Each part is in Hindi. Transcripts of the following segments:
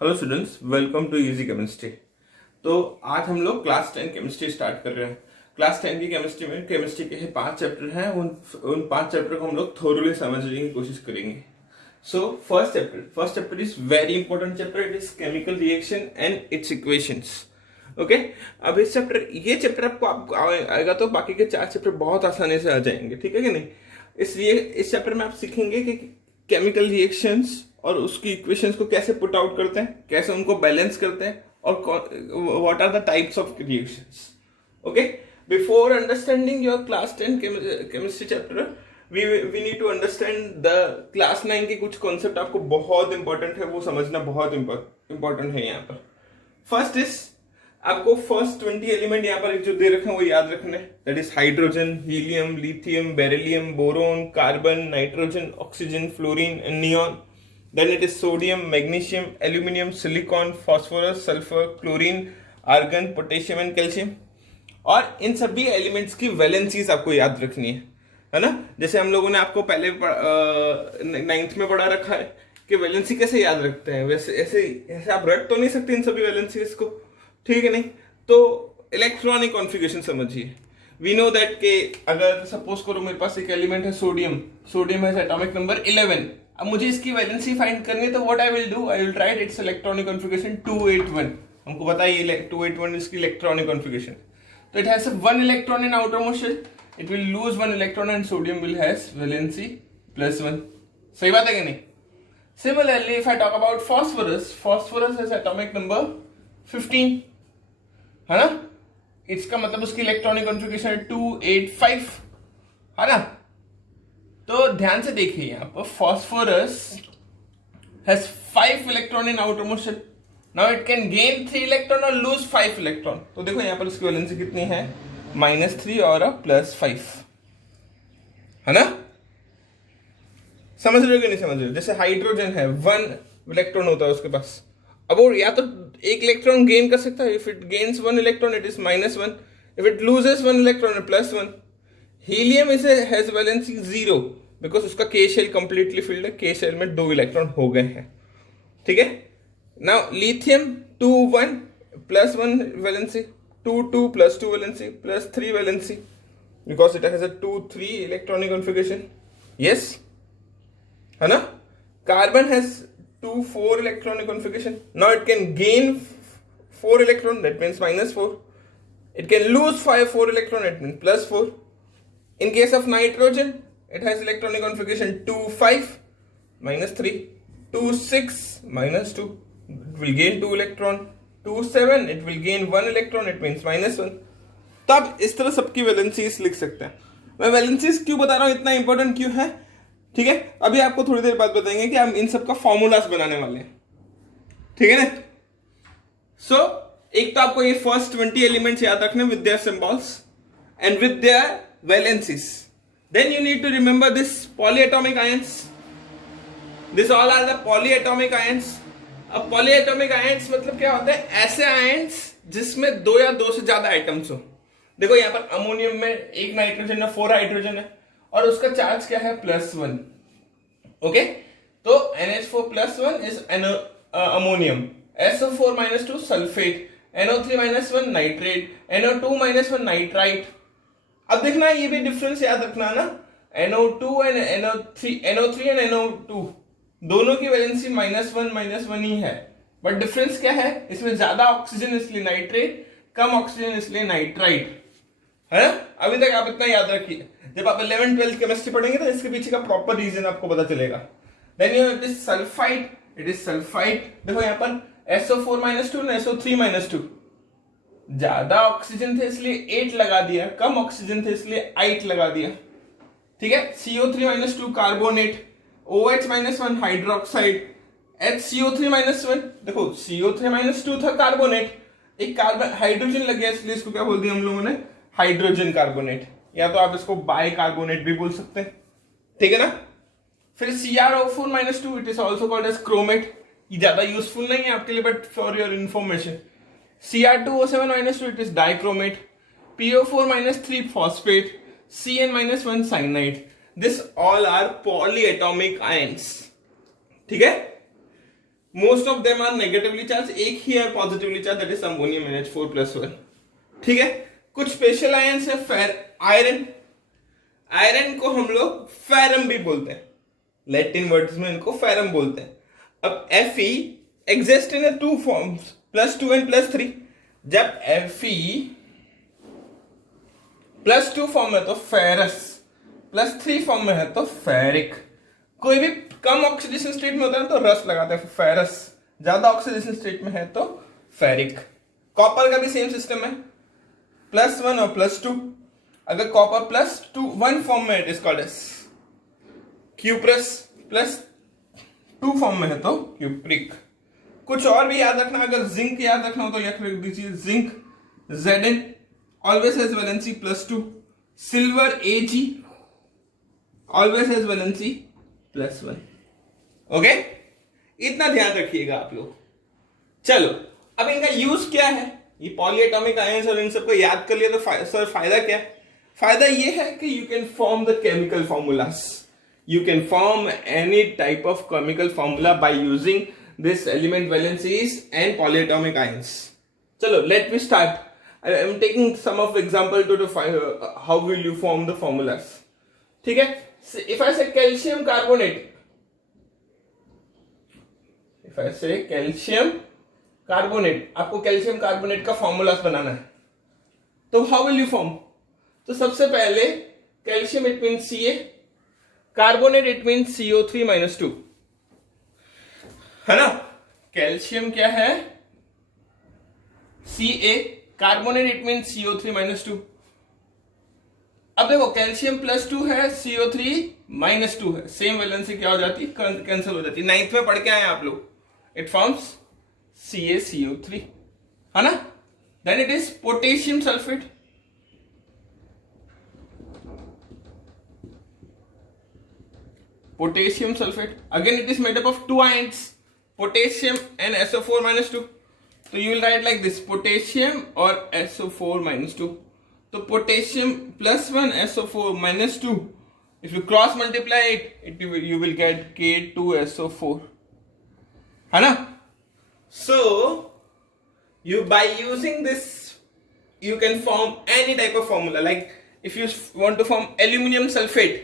Hello students, welcome to easy chemistry. तो आज हम लोग क्लास 10 केमिस्ट्री स्टार्ट कर रहे हैं। क्लास 10 की केमिस्ट्री में केमिस्ट्री के 5 चैप्टर हैं। उन 5 चैप्टर को हम लोग थोरली समझने की कोशिश करेंगे। So first chapter is very important chapter. It is chemical reaction and it's equations. Okay, अब ये चैप्टर आपको आएगा तो बाकी के 4 चैप्टर बहुत आसानी से आ जाएंगे। ठीक है कि नहीं? इसलिए इस चैप्टर में आप सीखेंगे कि केमिकल रिएक्शंस और उसकी इक्वेशंस को कैसे पुट आउट करते हैं, कैसे उनको बैलेंस करते हैं, और what are the types of reactions. Okay, before understanding your class 10 chemistry chapter we need to understand the class 9 के कुछ कॉन्सेप्ट। आपको बहुत इंपॉर्टेंट है, वो समझना बहुत इंपॉर्टेंट है। यहाँ पर फर्स्ट इज आपको फर्स्ट 20 एलिमेंट यहाँ पर जो दे रखे हैं वो याद रखने। That is hydrogen, helium, lithium, beryllium, boron, carbon, nitrogen, oxygen, fluorine and neon. Then it is sodium, magnesium, aluminium, silicon, phosphorus, sulfur, chlorine, argon, potassium and calcium। और इन सभी एलिमेंट्स की वैलेंसीज आपको याद रखनी है ना? जैसे हम लोगों ने आपको पहले 9th में पढ़ा रखा है कि वैलेंसी कैसे याद रखते हैं, वैसे ऐसे आप रट तो नहीं सकते इन सभी वैलेंसीज को। ठीक है नहीं? तो इलेक्ट्रॉनिक कॉन्फ़िगरेशन समझिए। वी नो दैट के अगर सपोज करो मेरे पास एक एलिमेंट है सोडियम है एटॉमिक नंबर 11। अब मुझे इसकी वैलेंसी फाइंड करनी है तो what I will do, I will write its electronic configuration 281। हमको पता है 281 इसकी इलेक्ट्रॉनिक कॉन्फ़िगरेशन। तो it has 1 electron in outermost shell, it will lose 1 electron and sodium will has valency +1। सही बात है कि नहीं? Similarly if I talk about phosphorus has atomic number 15, है ना? इसका मतलब उसकी इलेक्ट्रॉनिक कॉन्फ़िगरेशन है 285, है ना? तो ध्यान से देखिए, यहां पर phosphorus has 5 electron in outermost shell. Now it can gain 3 electron और लूज 5 इलेक्ट्रॉन। तो देखो यहां पर उसकी वैलेंसी कितनी है, -3 और +5, है ना? समझ रहे हो कि नहीं समझ रहे हो? जैसे हाइड्रोजन है, 1 इलेक्ट्रॉन होता है उसके पास। अब वो या तो 1 इलेक्ट्रॉन गेन कर सकता है। If it gains 1 electron it is -1, if it loses 1 electron +1। Helium इसे हैज वैलेंसी 0 बिकॉज उसका के शेल कंप्लीटली फिल्ड है, के शेल में 2 इलेक्ट्रॉन हो गए हैं। ठीक है? Now lithium 2 1 +1 valency, 2 2 +2 valency, +3 valency because it has a 2 3 electronic configuration. Yes, है ना? Carbon has 2 4 electronic configuration. Now it can gain 4 electron, that means -4. It can lose 4 electron, that means +4. In case of nitrogen, it has electronic configuration 2 5 -3, 2 6 -2. It will gain 2 electron. 2 7 it will gain 1 electron, it means -1. तब इस तरह सबकी वैलेंसीज लिख सकते हैं। मैं वैलेंसीज क्यों बता रहा हूं, इतना इंपॉर्टेंट क्यों है? ठीक है, अभी आपको थोड़ी देर बाद बताएंगे कि हम इन सब का फॉर्मूलाज बनाने वाले हैं। ठीक है ना? सो एक तो आपको ये फर्स्ट 20 एलिमेंट्स याद रखने with their symbols and with their valencies. Then you need to remember this polyatomic ions. This all are the polyatomic ions. अब पॉलीएटॉमिक आयंस मतलब क्या होता है? ऐसे आयंस जिसमें 2 या 2 से ज्यादा आइटम्स हो। देखो यहां पर अमोनियम में 1 नाइट्रोजन है, 4 हाइड्रोजन है और उसका चार्ज क्या है? +1। ओके, तो NH4+1 is ammonium, SO4 -2 sulphate, NO3 -1 nitrate, NO2 -1 nitrite. अब देखना ये भी डिफरेंस याद रखना ना, NO2 and NO3 and NO2 दोनों की वैलेंसी -1 ही है, बट डिफरेंस क्या है? इसमें ज्यादा ऑक्सीजन इसलिए नाइट्रेट, कम ऑक्सीजन इसलिए नाइट्राइट, है ना? अभी तक आप इतना याद रखिए। जब आप 11th 12th केमिस्ट्री पढ़ेंगे तो इसके पीछे का प्रॉपर रीजन आपको पता चलेगा। Then it is sulphide. देखो यहाँ पर SO4 -2 और SO3 -2, ज्यादा ऑक्सीजन थे इसलिए 8 लगा दिया, कम ऑक्सीजन थे इसलिए 8 लगा दिया। ठीक है? CO3 -2 carbonate, OH -1 hydroxide, HCO3 -1। देखो CO3 -2 था कार्बोनेट, एक कार्बन हाइड्रोजन लग गया इसलिए इसको क्या बोल दिया हम लोगों ने? हाइड्रोजन कार्बोनेट, या तो आप इसको बाई कार्बोनेट भी बोल सकते हैं। ठीक है ना? फिर CrO4 -2 it is also called as chromate. ये ज्यादा यूजफुल नहीं है आपके लिए, but for your information. Cr2O7 -2 it is dichromate, PO4 -3 phosphate, Cn -1 cyanide. This all are polyatomic ions. ठीक है? Most of them are negatively charge, एक ही है positively charge, that is ammonium NH4+1। ठीक है, कुछ स्पेशल आयंस है, आयरन, आयरन को हम लोग फेरम भी बोलते हैं, लैटिन वर्ड्स में इनको फेरम बोलते हैं। अब Fe exist in two forms, +2 and +3। जब Fe +2 फॉर्म है तो फेरस, +3 फॉर्म में है तो फेरिक। कोई भी कम ऑक्सीडेशन स्टेट में होता है तो रस लगाते हैं फेरस, ज्यादा ऑक्सीडेशन स्टेट में है तो फेरिक। कॉपर का भी सेम सिस्टम है, +1 और +2। अगर कॉपर +1 फॉर्म में it is called as cuprous, +2 form में है तो क्यूप्रिक। कुछ और भी याद रखना, अगर जिंक याद रखना हो तो याद रख दीजिए zinc Zn always has valency +2, silver Ag always has valency +1। Okay, इतना ध्यान रखिएगा आप लोग। चलो अब इनका यूज क्या है, ये पॉलीएटॉमिक आयंस और इन सबको याद कर लिया तो सर फायदा क्या है? फायदा ये है कि you can form the chemical formulas, you can form any type of chemical formula by using this element valencies and polyatomic ions. Chalo, let me start. I am taking some of example to define how will you form the formulas. ठीक है, if I say calcium carbonate, if I say calcium carbonate, आपको calcium carbonate का formulas बनाना है, तो how will you form? तो सबसे पहले calcium it means Ca, carbonate it mean CO3-2, है ना। कैल्शियम क्या है? Ca, carbonate it mean CO3-2। अब देखो कैल्शियम +2 है, CO3-2 है, सेम वैलेंसी क्या हो जाती, कैंसिल हो जाती। 9th में पढ़ के आए आप लोग, इट फॉर्म्स CaCO3, है ना। Then it is potassium sulphate, potassium sulfate, again it is made up of 2 ions, potassium and SO4-2। तो you will write like this, potassium or SO4-2। तो potassium +1 SO4-2, if you cross multiply it you will get K2SO4, है ना। So you by using this you can form any type of formula, like if you want to form aluminium sulfate,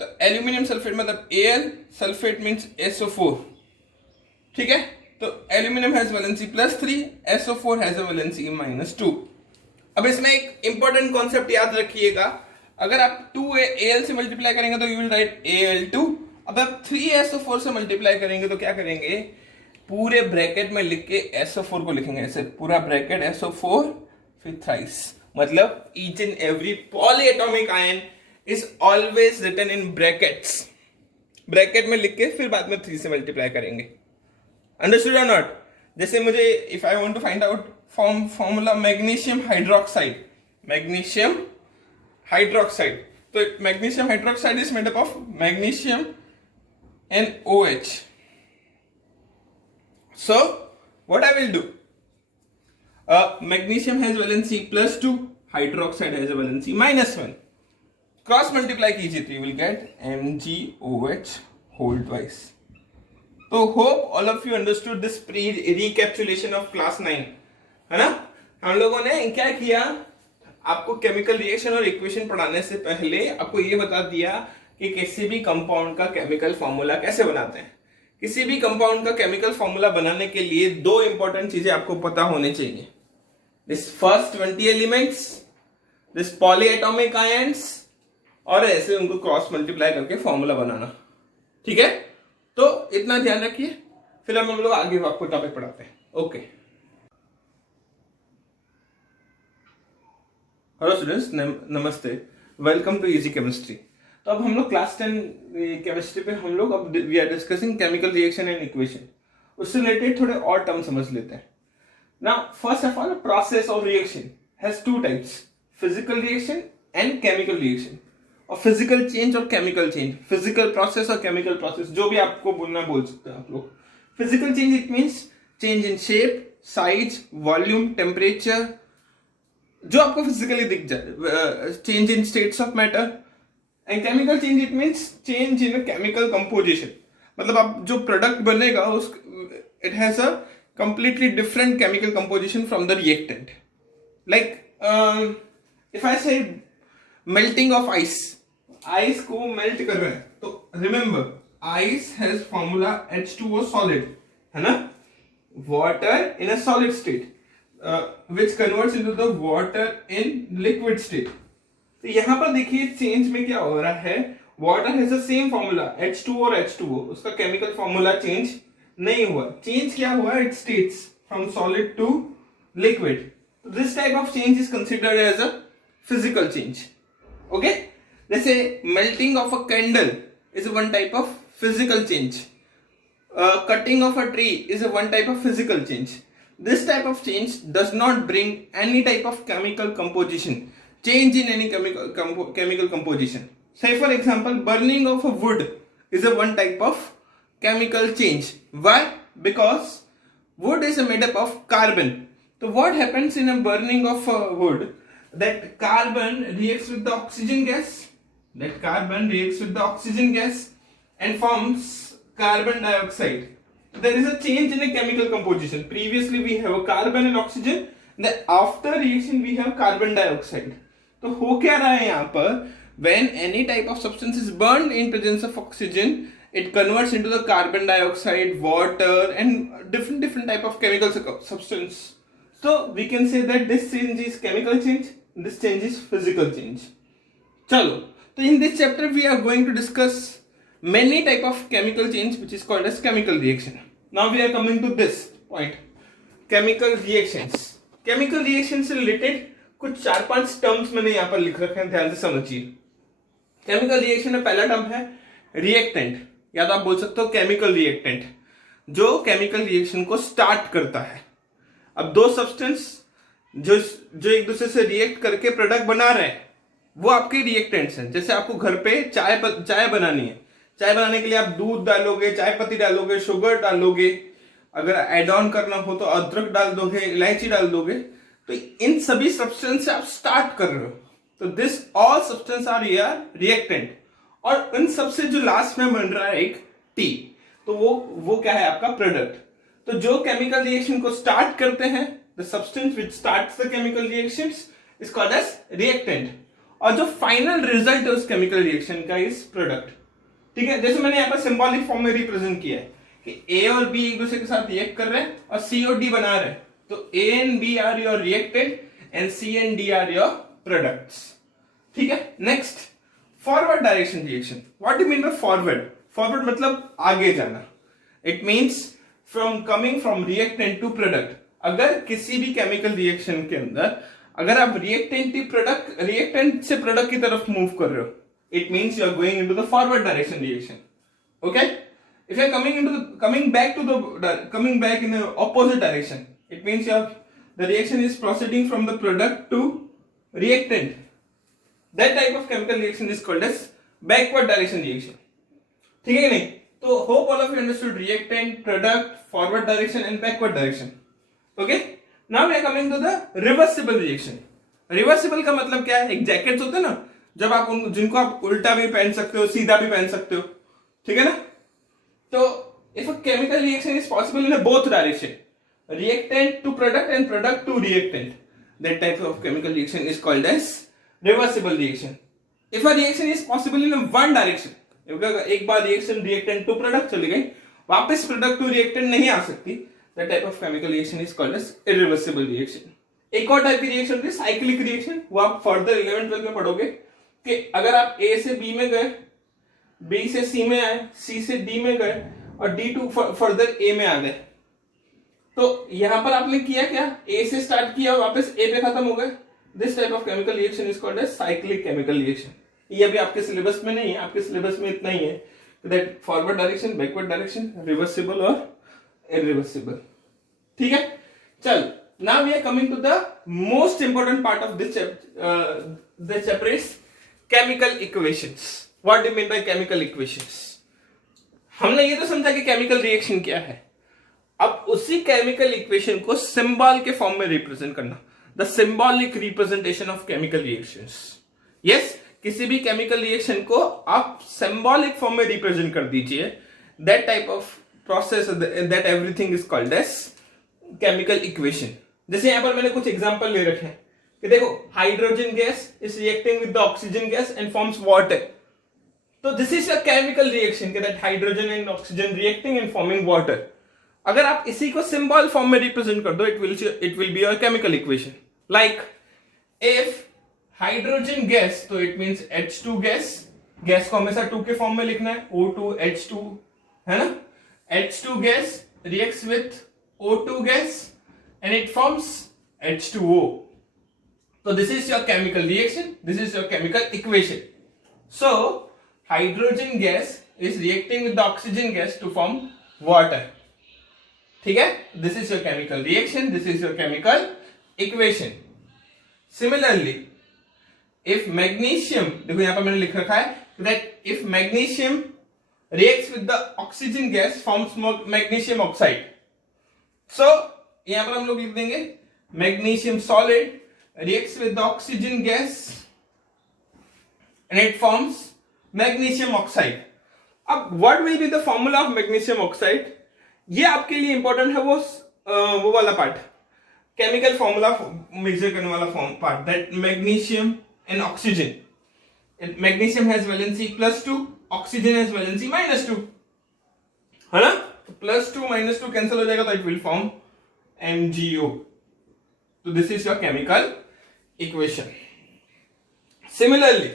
तो एल्यूमिनियम सल्फेट मतलब Al, सल्फेट मीन्स SO4। ठीक है, तो aluminium has valency +3, SO4 has a valency -2। अब इसमें एक इंपॉर्टेंट कॉन्सेप्ट याद रखिएगा, अगर आप 2Al से मल्टीप्लाई करेंगे तो यू विल राइट Al2। अब आप 3SO4 से मल्टीप्लाई करेंगे तो क्या करेंगे, पूरे ब्रैकेट में लिख के SO4 को लिखेंगे ऐसे, पूरा ब्रैकेट SO4 फिर थ्राइस, मतलब each and every polyatomic ion is always written in brackets, bracket में लिख के फिर बाद में 3 से मल्टीप्लाई करेंगे। अंडरस्टूड और नॉट? जैसे मुझे if I want to find out formula magnesium hydroxide, magnesium hydroxide, तो magnesium hydroxide is made up of magnesium and OH। so what I will do, magnesium has valency +2, hydroxide has a valency -1, cross multiply कीजिए तो you will get MgOH whole twice. तो hope all of you understood this pre recapitulation of class 9, है ना। हम लोगों ने क्या किया, आपको केमिकल रिएक्शन और इक्वेशन पढ़ाने से पहले आपको ये बता दिया कि किसी भी कंपाउंड का केमिकल फॉर्मूला कैसे बनाते हैं। किसी भी कंपाउंड का केमिकल फॉर्मूला बनाने के लिए 2 इंपॉर्टेंट चीजें आपको पता होनी चाहिए, this first 20 elements, this polyatomic ions, और ऐसे उनको क्रॉस मल्टीप्लाई करके फॉर्मूला बनाना। ठीक है, तो इतना ध्यान रखिए, फिर हम लोग आगे आपको टॉपिक पढ़ाते हैं। ओके, हेलो स्टूडेंट्स, नमस्ते, वेलकम टू इजी केमिस्ट्री। तो अब हम लोग क्लास 10 केमिस्ट्री पे हम लोग अब we are discussing chemical reaction and equation. उससे रिलेटेड थोड़े और टर्म समझ लेते हैं। Now first of all, process of reaction has 2 types, physical reaction and chemical reaction. और फिजिकल चेंज और केमिकल चेंज, फिजिकल प्रोसेस और केमिकल प्रोसेस, जो भी आपको बोलना बोल सकते हैं आप लोग। Physical change it means change in shape, size, volume, temperature, जो आपको फिजिकली दिख जाए, change in states of matter. And chemical change it means change in chemical composition, मतलब आप जो प्रोडक्ट बनेगा उस it has a completely different chemical composition from the reactant. Like if I say melting of ice, ice को melt कर रहे हैं, तो remember ice has formula H2O solid, है ना? Water in a solid state, which converts into the water in liquid state. तो यहाँ पर देखिए चेंज में क्या हो रहा है, water has the same formula H2O और H2O, उसका केमिकल फॉर्मूला चेंज नहीं हुआ. चेंज क्या हुआ, it states from solid to liquid. This type of change is considered as a physical change. Okay, जैसे melting of a candle is one type of physical change, cutting of a tree is a one type of physical change. This type of change does not bring any type of chemical composition, change in any chemical composition. Say for example, burning of a wood is a one type of chemical change. Why? Because wood is made up of carbon. So what happens in a burning of a wood? That carbon reacts with the oxygen gas. And forms carbon dioxide. There is a change in a chemical composition. Previously we have a carbon and oxygen. Then after reaction we have carbon dioxide. तो हो क्या रहा है यहाँ पर, when any type of substance is burned in presence of oxygen, it converts into the carbon dioxide, water and different type of chemical substance. So we can say that this change is chemical change, this change is physical change. चलो, तो in this chapter we are going to discuss many type of chemical change which is called as chemical reaction. Now we are coming to this point, chemical reactions. Chemical reaction से related कुछ 4-5 टर्म्स मैंने यहाँ पर लिख रखे हैं, ध्यान से समझिए. केमिकल रिएक्शन में पहला टर्म है रिएक्टेंट, या तो आप बोल सकते हो केमिकल रिएक्टेंट, जो केमिकल रिएक्शन को स्टार्ट करता है. अब दो सब्सटेंस जो एक दूसरे से रिएक्ट करके प्रोडक्ट बना रहे हैं वो आपके रिएक्टेंट्स हैं. जैसे आपको घर पे चाय बनानी है, चाय बनाने के लिए आप दूध डालोगे, चाय पत्ती डालोगे, शुगर डालोगे, अगर एड ऑन करना हो तो अदरक डाल दोगे, इलायची डाल दोगे. तो इन सभी सब्सटेंस से आप स्टार्ट कर रहे हो, तो this all substance are your reactant. और इन सबसे जो लास्ट में बन रहा है एक टी, तो वो क्या है आपका प्रोडक्ट. तो जो केमिकल रिएक्शन को स्टार्ट करते हैं, the substance which starts the chemical reactions is called as reactant. और जो फाइनल रिजल्ट है उस केमिकल रिएक्शन का इज प्रोडक्ट. ठीक है, जैसे मैंने यहाँ पर सिंबॉलिक फॉर्म में रिप्रेजेंट किया है कि ए और बी एक दूसरे के साथ रिएक्ट कर रहे हैं और सी और डी बना रहे हैं. तो A and B are your reactant and C and D are your products. ठीक है. Next, forward direction reaction. What do mean by forward? Forward मतलब आगे जाना. It means from coming from reactant to product. अगर किसी भी केमिकल रिएक्शन के अंदर अगर आप रिएक्टेंट से प्रोडक्ट की तरफ मूव कर रहे हो, it means you are going into the forward direction reaction. Okay, if you are coming back in the opposite direction, it means the reaction is proceeding from the product to reactant. That type of chemical reaction is called as backward direction reaction. ठीक है कि नहीं? तो hope all of you understood reactant, product, forward direction and backward direction. Okay? Now we are coming to the reversible reaction. Reversible का मतलब क्या है? एक जैकेट्स होते हैं ना, जब आप जिनको आप उल्टा भी पहन सकते हो, सीधा भी पहन सकते हो. ठीक है ना? तो if a chemical reaction is possible in a both direction, reactant to product and product to reactant, that type of chemical reaction is called as reversible reaction. If a reaction is possible in one direction, एक बार reaction reactant to product चली गई, वापस product to reactant नहीं आ सकती, that type of chemical reaction is called as irreversible reaction. एक और टाइप की रिएक्शन होती है साइक्लिक रिएक्शन. वो आप फर्दर 11th-12th में पढ़ोगे कि अगर आप A से B में गए, B से C में आए, C से D में गए और D to फर्दर A में आ गए, तो यहां पर आपने किया क्या, A से स्टार्ट किया वापस A पे खत्म हो गए. This type of chemical reaction is called as cyclic chemical reaction. ये अभी आपके सिलेबस में नहीं है, आपके सिलेबस में इतना ही है that forward direction, backward direction, reversible और इरिवर्सिबल. ठीक है. चल, now we are coming to the most important part of this chapter is chemical equations. What do mean by chemical equations? हमने ये तो समझा कि केमिकल रिएक्शन क्या है. अब उसी केमिकल इक्वेशन को सिंबल के फॉर्म में रिप्रेजेंट करना, the symbolic representation of chemical reactions. Yes, किसी भी केमिकल रिएक्शन को आप सिंबॉलिक फॉर्म में रिप्रेजेंट कर दीजिए. That type of process that everything is called as chemical equation. जैसे यहां पर मैंने कुछ एग्जांपल ले रखे हैं कि देखो hydrogen gas is reacting with the oxygen gas and forms water. तो this is a chemical reaction कि that hydrogen and oxygen reacting and forming water. अगर आप इसी को सिंबल फॉर्म में रिप्रेजेंट कर दो it will be a chemical equation. Like if hydrogen gas, तो इट मींस H2 गैस को हमेशा 2 के फॉर्म में लिखना है, O2 H2, है ना. H2 gas reacts with O2 gas and it forms H2O. So this is your chemical reaction, this is your chemical equation. So hydrogen gas is reacting with the oxygen gas to form water. ठीक है, this is your chemical reaction, this is your chemical equation. Similarly, if magnesium, देखो यहां पर मैंने लिख रखा है that if magnesium reacts with the oxygen gas forms magnesium oxide. So यहां पर हम लोग लिख देंगे magnesium solid reacts with the oxygen gas and it forms magnesium oxide. अब what will be the formula of magnesium oxide? ये आपके लिए इंपॉर्टेंट है वो वाला पार्ट, केमिकल फॉर्मूला मेजर करने वाला part, that magnesium and oxygen. Magnesium has valency +2, oxygen has valency -2, है ना. +2 -2 कैंसिल हो जाएगा तो it will form MgO. So this is your chemical equation. Similarly,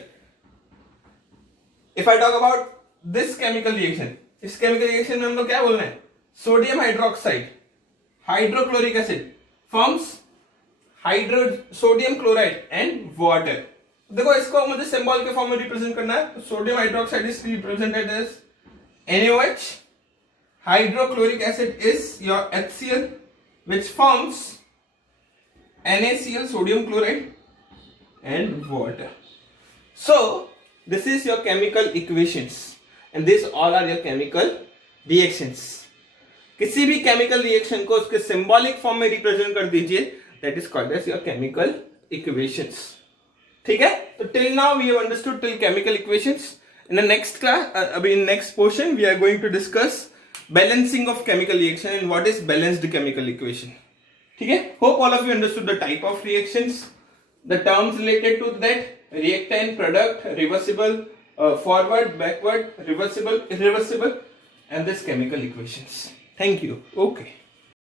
if I talk about this chemical reaction, इस chemical reaction में हम लोग क्या बोलना है? Sodium hydroxide, hydrochloric acid forms sodium chloride and water. देखो इसको मुझे सिंबल के फॉर्म में रिप्रेजेंट करना है. Sodium hydroxide is represented as NaOH, hydrochloric acid is your HCl, which forms NaCl, sodium chloride and water. So this is your chemical equations and these all are your chemical reactions. किसी भी chemical reaction को उसके symbolic form में represent कर दीजिए, that is called as your chemical equations. ठीक है, तो till now we have understood till chemical equations. In the next class, in next portion we are going to discuss balancing of chemical reaction and what is balanced chemical equation. ठीक है, hope all of you understood the type of reactions, the terms related to that, reactant, product, reversible, forward, backward, reversible, irreversible, and this chemical equations. Thank you. Okay.